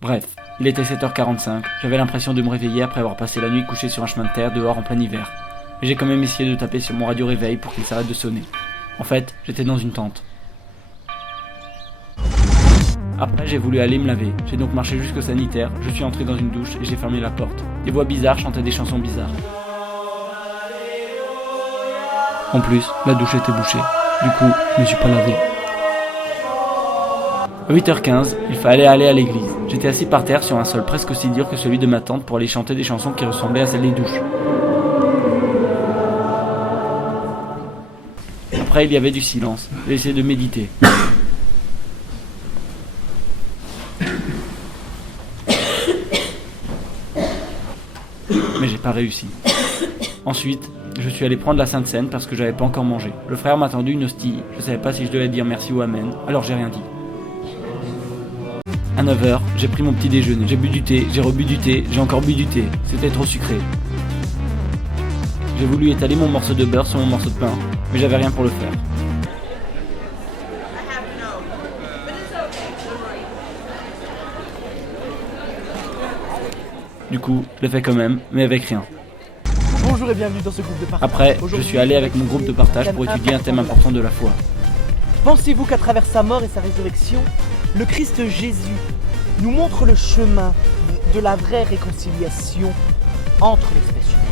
Bref, il était 7h45, j'avais l'impression de me réveiller après avoir passé la nuit couché sur un chemin de terre dehors en plein hiver. Mais j'ai quand même essayé de taper sur mon radio réveil pour qu'il s'arrête de sonner. En fait, j'étais dans une tente. Après, j'ai voulu aller me laver. J'ai donc marché jusqu'au sanitaire, je suis entré dans une douche et j'ai fermé la porte. Des voix bizarres chantaient des chansons bizarres. En plus, la douche était bouchée. Du coup, je me suis pas lavé. À 8h15, il fallait aller à l'église. J'étais assis par terre sur un sol presque aussi dur que celui de ma tante pour aller chanter des chansons qui ressemblaient à celles des douches. Après, il y avait du silence. J'ai essayé de méditer. Mais j'ai pas réussi. Ensuite, je suis allé prendre la Sainte Seine parce que j'avais pas encore mangé. Le frère m'a tendu une hostie, je savais pas si je devais dire merci ou amen, alors j'ai rien dit. À 9h, j'ai pris mon petit déjeuner. J'ai bu du thé, j'ai rebu du thé, j'ai encore bu du thé. C'était trop sucré. J'ai voulu étaler mon morceau de beurre sur mon morceau de pain, mais j'avais rien pour le faire. Du coup, je l'ai fait quand même, mais avec rien. Bonjour et bienvenue dans ce groupe de partage. Après, je suis allé avec mon groupe de partage pour étudier un thème important de la foi. Pensez-vous qu'à travers sa mort et sa résurrection, le Christ Jésus nous montre le chemin de la vraie réconciliation entre l'espèce humaine?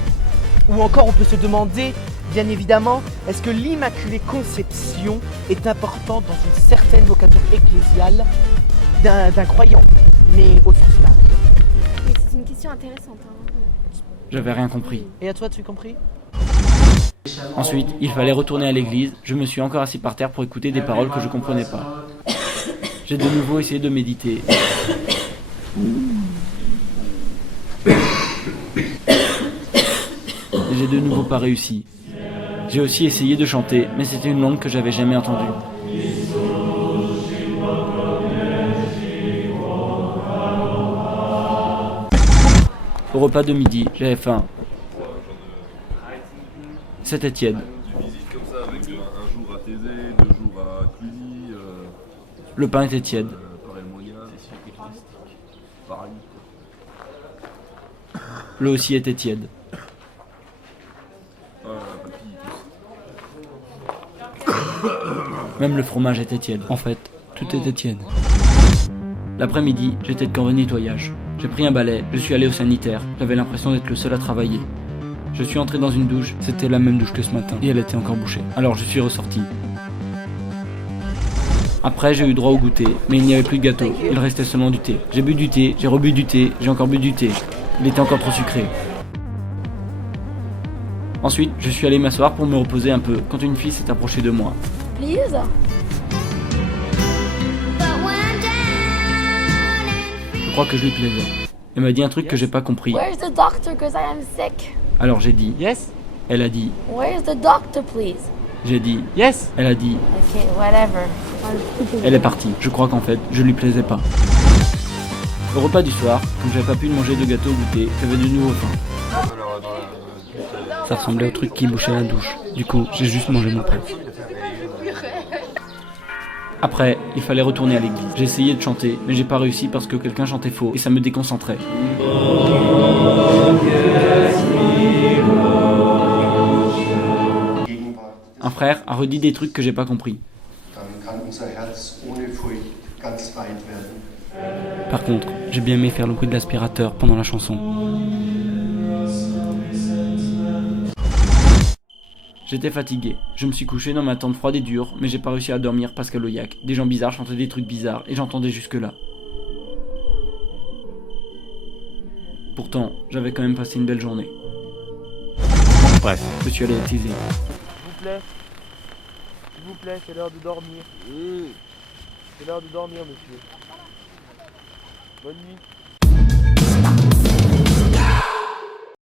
Ou encore on peut se demander, bien évidemment, est-ce que l'Immaculée Conception est importante dans une certaine vocature ecclésiale d'un croyant, mais au sens large? Oui, c'est une question intéressante. J'avais rien compris. Et à toi, tu as compris? Ensuite, il fallait retourner à l'église. Je me suis encore assis par terre pour écouter des paroles que je comprenais pas. J'ai de nouveau essayé de méditer. Et j'ai de nouveau pas réussi. J'ai aussi essayé de chanter, mais c'était une langue que j'avais jamais entendue. Au repas de midi, j'avais faim. C'était tiède. Tu visites comme ça avec un jour à Thésée, 2 jours à Cluny, Le pain était tiède. pareil moyen, pareil. Le aussi était tiède. Même le fromage était tiède. En fait, tout était tiède. L'après-midi, j'étais de camp de nettoyage. J'ai pris un balai, je suis allé au sanitaire. J'avais l'impression d'être le seul à travailler. Je suis entré dans une douche, c'était la même douche que ce matin, et elle était encore bouchée. Alors je suis ressorti. Après, j'ai eu droit au goûter, mais il n'y avait plus de gâteau, il restait seulement du thé. J'ai bu du thé, j'ai rebu du thé, j'ai encore bu du thé. Il était encore trop sucré. Ensuite, je suis allé m'asseoir pour me reposer un peu, quand une fille s'est approchée de moi. Please? Je crois que je lui plaisais. Elle m'a dit un truc que j'ai pas compris. Where's the doctor? Cause I am sick. Alors j'ai dit, Yes? elle a dit, Where's the doctor, please? j'ai dit, Yes? elle a dit, Okay, whatever. elle est partie. Je crois qu'en fait, je lui plaisais pas. Au repas du soir, comme j'avais pas pu manger de gâteau au goûter, j'avais de nouveau faim. Ça ressemblait au truc qui bouchait la douche. Du coup, j'ai juste mangé mon pain. Après, il fallait retourner à l'église. J'ai essayé de chanter, mais j'ai pas réussi parce que quelqu'un chantait faux et ça me déconcentrait. Un frère a redit des trucs que j'ai pas compris. Par contre, j'ai bien aimé faire le bruit de l'aspirateur pendant la chanson. J'étais fatigué. Je me suis couché dans ma tente froide et dure, mais j'ai pas réussi à dormir parce qu'à l'Oyac, des gens bizarres chantaient des trucs bizarres et j'entendais jusque-là. Pourtant, j'avais quand même passé une belle journée. Bref, je suis allé à Thésée. S'il vous plaît, c'est l'heure de dormir. C'est l'heure de dormir, monsieur. Bonne nuit.